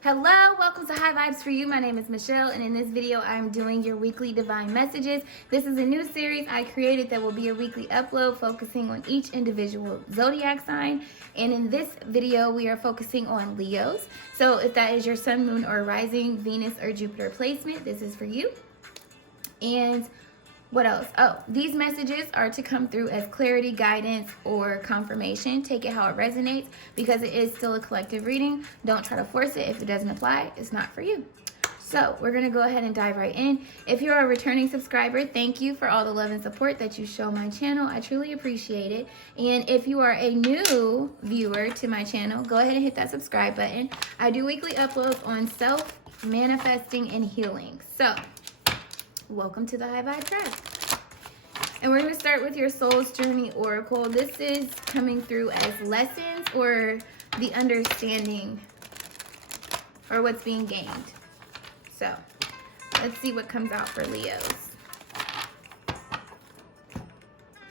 Hello, welcome to High Vibes for You. My name is Michelle, and in this video, I'm doing your weekly divine messages. This is a new series I created that will be a weekly upload focusing on each individual zodiac sign. And in this video, we are focusing on Leos. So if that is your sun, moon, or rising, Venus, or Jupiter placement, this is for you. And what else? Oh, these messages are to come through as clarity, guidance, or confirmation. Take it how it resonates because it is still a collective reading. Don't try to force it. If it doesn't apply, it's not for you. So we're going to go ahead and dive right in. If you're a returning subscriber, thank you for all the love and support that you show my channel. I truly appreciate it. And if you are a new viewer to my channel, go ahead and hit that subscribe button. I do weekly uploads on self, manifesting, and healing. So welcome to the High Vibe track. And we're going to start with your Soul's Journey Oracle. This is coming through as lessons or the understanding or what's being gained. So let's see what comes out for Leos.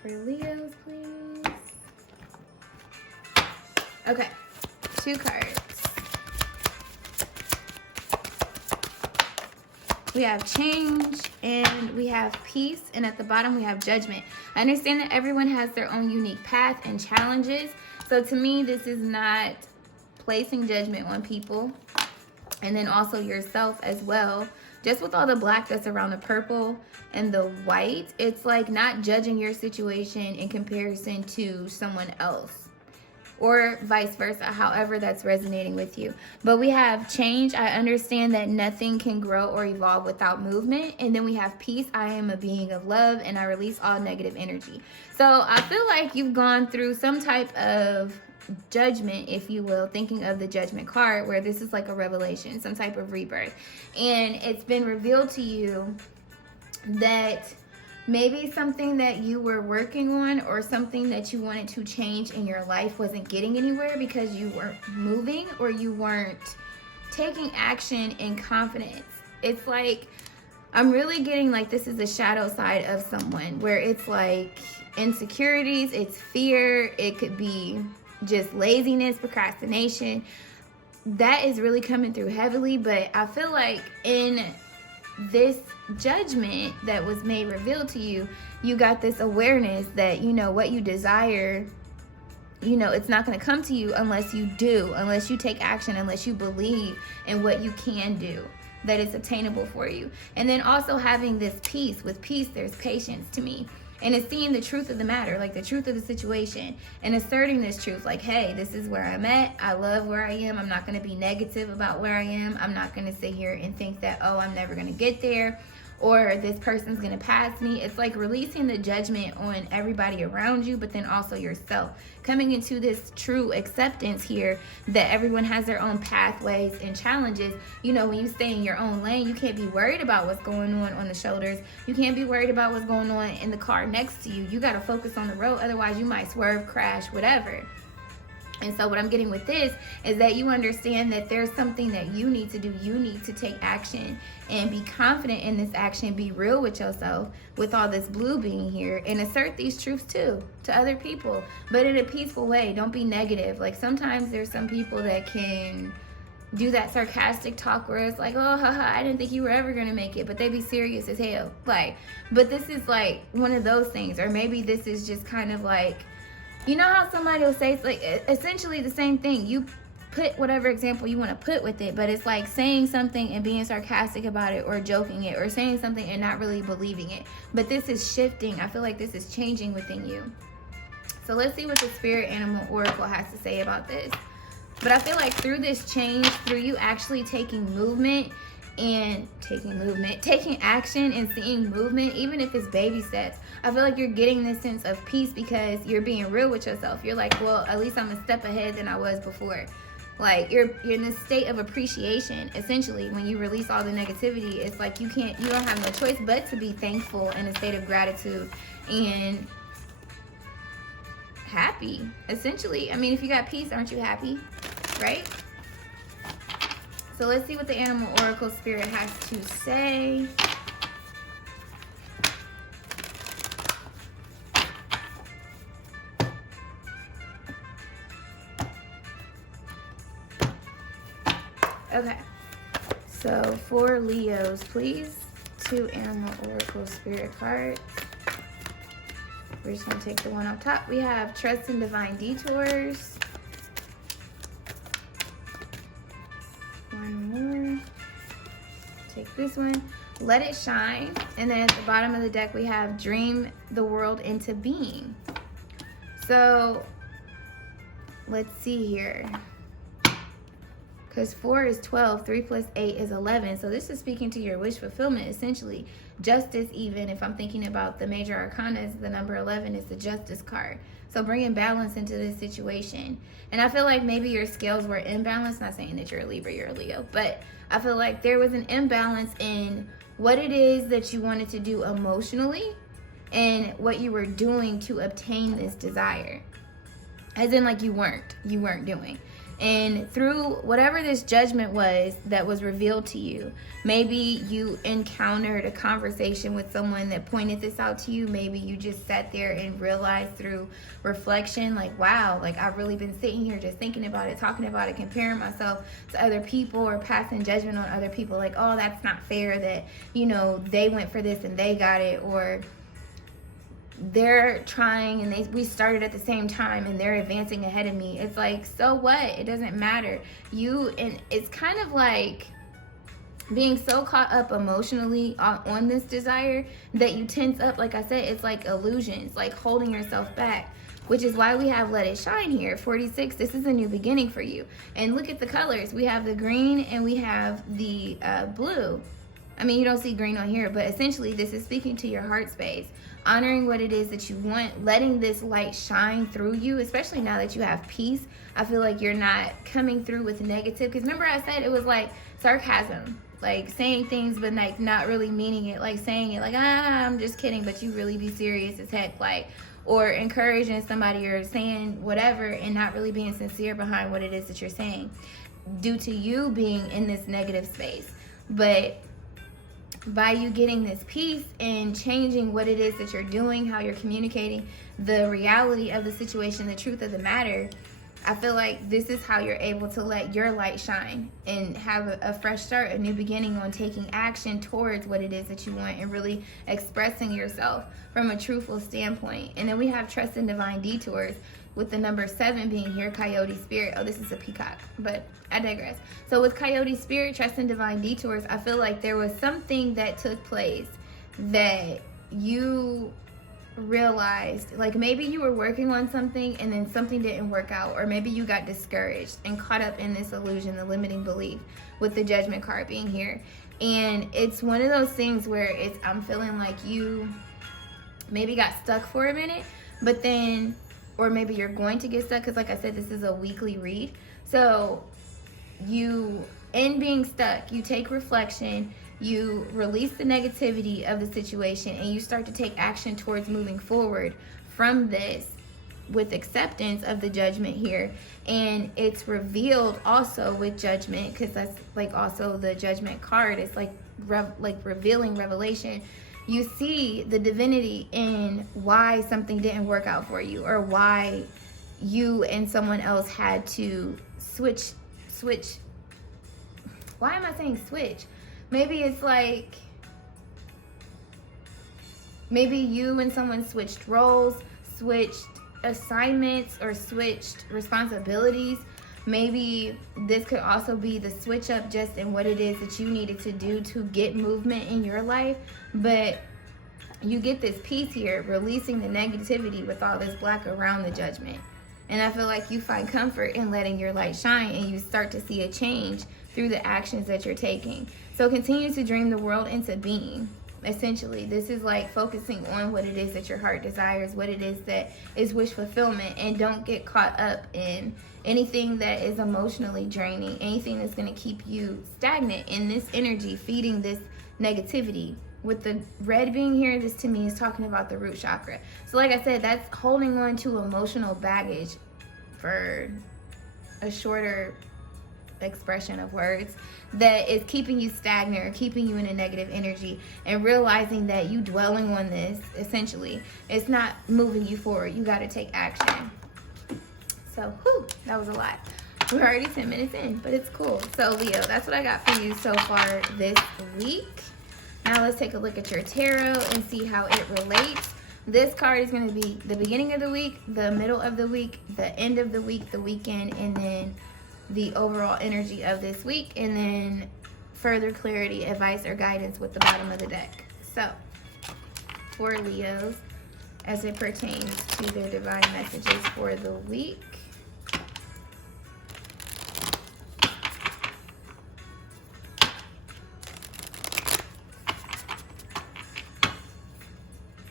For Leos, please. Okay, 2 cards. We have change and we have peace, and at the bottom we have judgment. I understand that everyone has their own unique path and challenges. So to me, this is not placing judgment on people, and then also yourself as well. Just with all the black that's around the purple and the white, it's like not judging your situation in comparison to someone else, or vice versa, however that's resonating with you. But we have change. I understand that nothing can grow or evolve without movement. And then we have peace. I am a being of love and I release all negative energy. So I feel like you've gone through some type of judgment, if you will, thinking of the Judgment card, where this is like a revelation, some type of rebirth. And it's been revealed to you that maybe something that you were working on or something that you wanted to change in your life wasn't getting anywhere because you weren't moving or you weren't taking action in confidence. It's like, I'm really getting like this is the shadow side of someone where it's like insecurities, it's fear, it could be just laziness, procrastination. That is really coming through heavily, but I feel like in this judgment that was made revealed to you, you got this awareness that, you know, what you desire, you know, it's not going to come to you unless you do, unless you take action, unless you believe in what you can do, that it's attainable for you. And then also having this peace. With peace, there's patience to me. And it's seeing the truth of the matter, like the truth of the situation, and asserting this truth, like, hey, this is where I'm at. I love where I am. I'm not going to be negative about where I am. I'm not going to sit here and think that, oh, I'm never going to get there, or this person's going to pass me. It's like releasing the judgment on everybody around you, but then also yourself. Coming into this true acceptance here that everyone has their own pathways and challenges. You know, when you stay in your own lane, you can't be worried about what's going on the shoulders. You can't be worried about what's going on in the car next to you. You got to focus on the road. Otherwise, you might swerve, crash, whatever. And so what I'm getting with this is that you understand that there's something that you need to do. You need to take action and be confident in this action. Be real with yourself with all this blue being here, and assert these truths too to other people, but in a peaceful way. Don't be negative. Like sometimes there's some people that can do that sarcastic talk where it's like, oh, haha, I didn't think you were ever going to make it, but they be serious as hell. Like, but this is like one of those things, or maybe this is just kind of like, you know how somebody will say, it's like essentially the same thing. You put whatever example you want to put with it, but it's like saying something and being sarcastic about it, or joking it, or saying something and not really believing it. But this is shifting. I feel like this is changing within you. So let's see what the Spirit Animal Oracle has to say about this. But I feel like through this change, through you actually taking movement and taking action and seeing movement, even if it's baby steps, I feel like you're getting this sense of peace because you're being real with yourself. You're like, well, at least I'm a step ahead than I was before. Like you're in this state of appreciation. Essentially, when you release all the negativity, it's like you don't have no choice but to be thankful, in a state of gratitude and happy. Essentially, I mean, if you got peace, aren't you happy? Right? So let's see what the Animal Oracle Spirit has to say. Okay. So for Leos, please. 2 Animal Oracle Spirit cards. We're just going to take the one up top. We have Trust in Divine Detours. One more. Take this one. Let It Shine. And then at the bottom of the deck, we have Dream the World into Being. So, let's see here. Because 4 is 12, 3 plus 8 is 11. So this is speaking to your wish fulfillment, essentially. Justice, even if I'm thinking about the major arcana, the number 11 is the Justice card. So bringing balance into this situation. And I feel like maybe your scales were imbalanced. Not saying that you're a Libra, you're a Leo. But I feel like there was an imbalance in what it is that you wanted to do emotionally and what you were doing to obtain this desire. As in, like, you weren't doing. And through whatever this judgment was that was revealed to you, maybe you encountered a conversation with someone that pointed this out to you. Maybe you just sat there and realized through reflection, like, wow, like, I've really been sitting here just thinking about it, talking about it, comparing myself to other people, or passing judgment on other people, like, oh, that's not fair that, you know, they went for this and they got it, or they're trying and we started at the same time and they're advancing ahead of me. It's like, so what? It doesn't matter. And it's kind of like being so caught up emotionally on this desire that you tense up. Like I said, it's like illusions, like holding yourself back, which is why we have Let It Shine here. 46, this is a new beginning for you. And look at the colors. We have the green and we have the blue. I mean, you don't see green on here, but essentially this is speaking to your heart space, honoring what it is that you want, letting this light shine through you, especially now that you have peace. I feel like you're not coming through with negative, because remember I said it was like sarcasm, like saying things but like not really meaning it, like saying it like, I'm just kidding, but you really be serious as heck, like, or encouraging somebody or saying whatever and not really being sincere behind what it is that you're saying due to you being in this negative space. But by you getting this peace and changing what it is that you're doing, how you're communicating, the reality of the situation, the truth of the matter, I feel like this is how you're able to let your light shine and have a fresh start, a new beginning on taking action towards what it is that you want and really expressing yourself from a truthful standpoint. And then we have Trust in Divine Detours, with the number 7 being here, Coyote Spirit. Oh, this is a peacock, but I digress. So with Coyote Spirit, Trust in Divine Detours, I feel like there was something that took place that you realized, like maybe you were working on something and then something didn't work out, or maybe you got discouraged and caught up in this illusion, the limiting belief, with the Judgment card being here. And it's one of those things where I'm feeling like you maybe got stuck for a minute, but then, or maybe you're going to get stuck, because like I said, this is a weekly read. So you, in being stuck, you take reflection, you release the negativity of the situation, and you start to take action towards moving forward from this with acceptance of the Judgment here. And it's revealed also with Judgment, because that's like also the Judgment card. It's like revealing revelation. You see the divinity in why something didn't work out for you, or why you and someone else had to switch. Why am I saying switch? Maybe it's like, maybe you and someone switched roles, switched assignments, or switched responsibilities. Maybe this could also be the switch up just in what it is that you needed to do to get movement in your life. But you get this piece here, releasing the negativity with all this black around the Judgment. And I feel like you find comfort in letting your light shine, and you start to see a change through the actions that you're taking. So continue to dream the world into being. Essentially, this is like focusing on what it is that your heart desires, what it is that is wish fulfillment, and don't get caught up in anything that is emotionally draining, anything that's going to keep you stagnant in this energy, feeding this negativity. With the red being here, this to me is talking about the root chakra. So like I said, that's holding on to emotional baggage, for a shorter expression of words, that is keeping you stagnant or keeping you in a negative energy, and realizing that you dwelling on this, essentially, it's not moving you forward. You got to take action. So, that was a lot. We're already 10 minutes in, but it's cool. So Leo, that's what I got for you so far this week. Now let's take a look at your tarot and see how it relates. This card is going to be the beginning of the week, the middle of the week, the end of the week, the weekend, and then the overall energy of this week, and then further clarity, advice, or guidance with the bottom of the deck. So, for Leos, as it pertains to their divine messages for the week.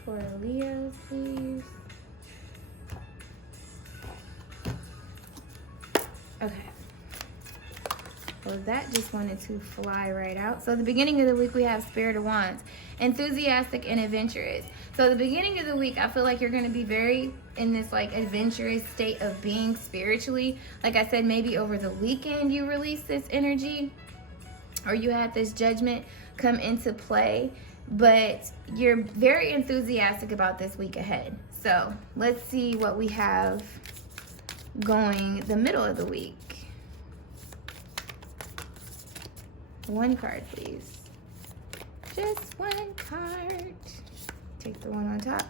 For Leos, please. Okay. Well, that just wanted to fly right out. So the beginning of the week, we have Spirit of Wands, enthusiastic and adventurous. So the beginning of the week, I feel like you're going to be very in this like adventurous state of being spiritually. Like I said, maybe over the weekend you release this energy, or you had this judgment come into play, but you're very enthusiastic about this week ahead. So let's see what we have going the middle of the week. One card, please. Just one card. Take the one on top.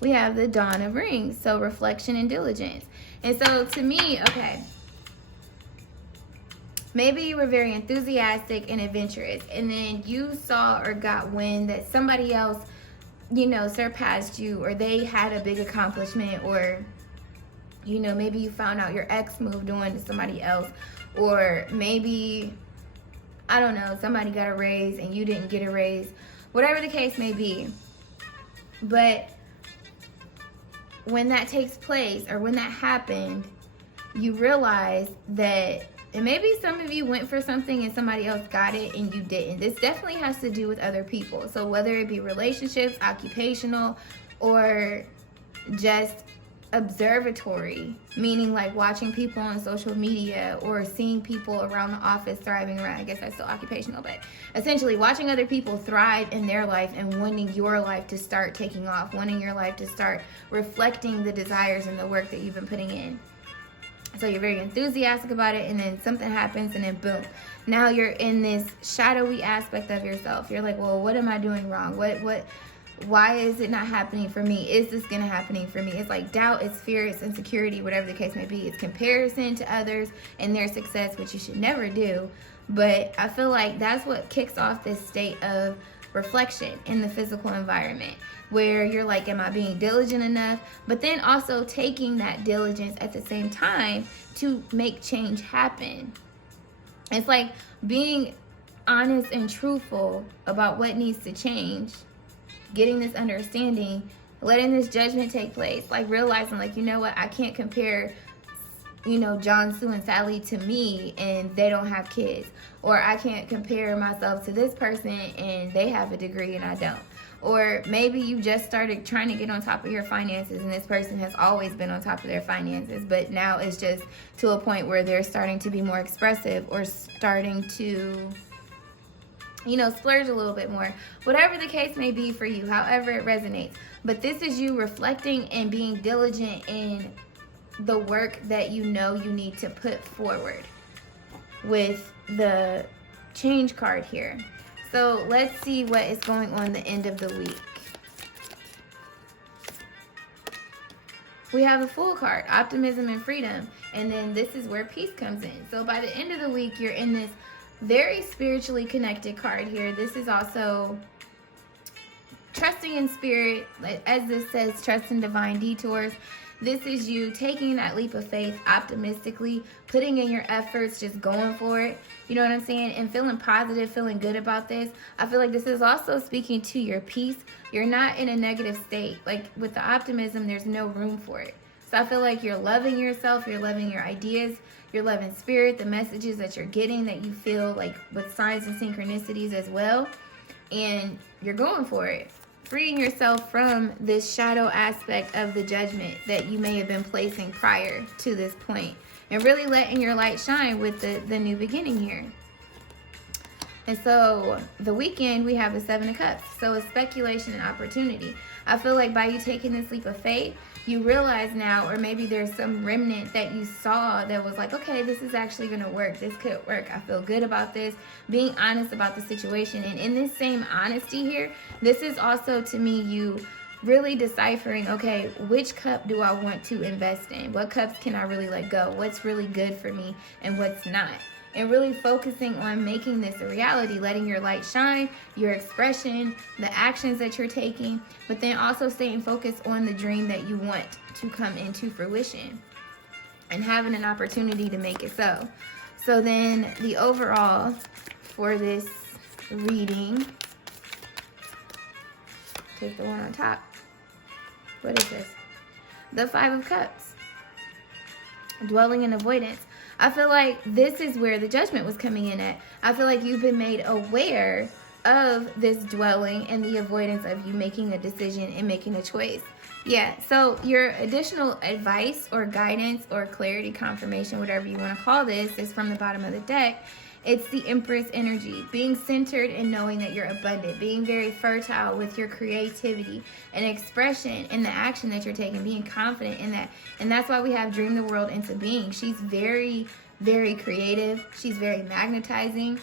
We have the Dawn of Rings, so reflection and diligence. And so to me, okay, maybe you were very enthusiastic and adventurous, and then you saw or got wind that somebody else, you know, surpassed you, or they had a big accomplishment, or, you know, maybe you found out your ex moved on to somebody else, or maybe, I don't know, somebody got a raise and you didn't get a raise, whatever the case may be. But when that takes place, or when that happened, you realize that, and maybe some of you went for something and somebody else got it and you didn't. This definitely has to do with other people. So whether it be relationships, occupational, or just observatory, meaning like watching people on social media or seeing people around the office thriving around. I guess that's still occupational, but essentially watching other people thrive in their life and wanting your life to start taking off, wanting your life to start reflecting the desires and the work that you've been putting in. So you're very enthusiastic about it, and then something happens, and then boom, now you're in this shadowy aspect of yourself. You're like, well, what am I doing wrong? Why is it not happening for me? Is this gonna happening for me? It's like doubt, it's fear, it's insecurity, whatever the case may be. It's comparison to others and their success, which you should never do. But I feel like that's what kicks off this state of reflection in the physical environment, where you're like, am I being diligent enough? But then also taking that diligence at the same time to make change happen. It's like being honest and truthful about what needs to change, getting this understanding, letting this judgment take place, like realizing, like, you know what, I can't compare, you know, John, Sue, and Sally to me and they don't have kids. Or I can't compare myself to this person and they have a degree and I don't. Or maybe you just started trying to get on top of your finances and this person has always been on top of their finances, but now it's just to a point where they're starting to be more expressive or starting to, you know, splurge a little bit more. Whatever the case may be for you, however it resonates. But this is you reflecting and being diligent in the work that you know you need to put forward with the change card here. So let's see what is going on the end of the week. We have a Fool card, optimism and freedom. And then this is where peace comes in. So by the end of the week, you're in this very spiritually connected card here. This is also trusting in spirit, as this says, trust in divine detours. This is you taking that leap of faith optimistically, putting in your efforts, just going for it. You know what I'm saying? And feeling positive, feeling good about this. I feel like this is also speaking to your peace. You're not in a negative state. Like with the optimism, there's no room for it. So I feel like you're loving yourself, you're loving your ideas, you're loving spirit, the messages that you're getting that you feel like with signs and synchronicities as well. And you're going for it. Freeing yourself from this shadow aspect of the judgment that you may have been placing prior to this point, and really letting your light shine with the new beginning here. And so the weekend, we have the 7 of Cups. So it's speculation and opportunity. I feel like by you taking this leap of faith, you realize now, or maybe there's some remnant that you saw that was like, okay, this is actually going to work. This could work. I feel good about this. Being honest about the situation. And in this same honesty here, this is also, to me, you really deciphering, okay, which cup do I want to invest in? What cups can I really let go? What's really good for me and what's not? And really focusing on making this a reality, letting your light shine, your expression, the actions that you're taking, but then also staying focused on the dream that you want to come into fruition and having an opportunity to make it so. So then the overall for this reading, take the one on top. What is this? The Five of Cups. Dwelling in avoidance. I feel like this is where the judgment was coming in at. I feel like you've been made aware of this dwelling and the avoidance of you making a decision and making a choice. Yeah, so your additional advice or guidance or clarity, confirmation, whatever you want to call this, is from the bottom of the deck. It's the Empress energy, being centered and knowing that you're abundant, being very fertile with your creativity and expression and the action that you're taking, being confident in that. And that's why we have Dream the World into being. She's very, very creative. She's very magnetizing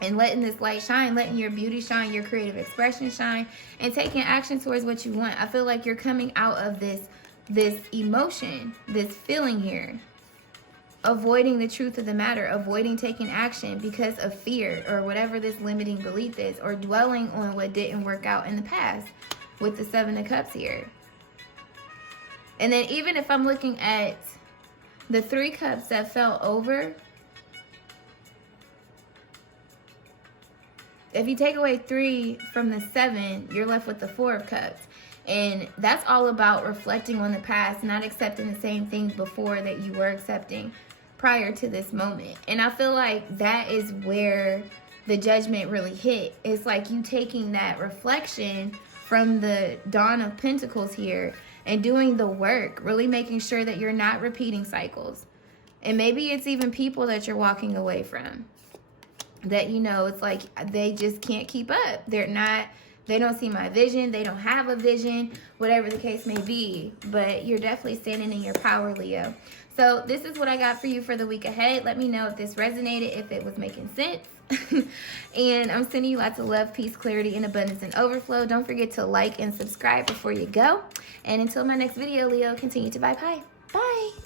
and letting this light shine, letting your beauty shine, your creative expression shine, and taking action towards what you want. I feel like you're coming out of this emotion, this feeling here, avoiding the truth of the matter, avoiding taking action because of fear or whatever this limiting belief is, or dwelling on what didn't work out in the past with the Seven of Cups here. And then even if I'm looking at the Three Cups that fell over, if you take away 3 from the 7, you're left with the Four of Cups. And that's all about reflecting on the past, not accepting the same things before that you were accepting prior to this moment. And I feel like that is where the judgment really hit. It's like you taking that reflection from the Dawn of Pentacles here and doing the work, really making sure that you're not repeating cycles. And maybe it's even people that you're walking away from that, you know, it's like they just can't keep up. They don't see my vision. They don't have a vision, whatever the case may be. But you're definitely standing in your power, Leo. So this is what I got for you for the week ahead. Let me know if this resonated, if it was making sense. And I'm sending you lots of love, peace, clarity, and abundance and overflow. Don't forget to like and subscribe before you go. And until my next video, Leo, continue to vibe high. Bye.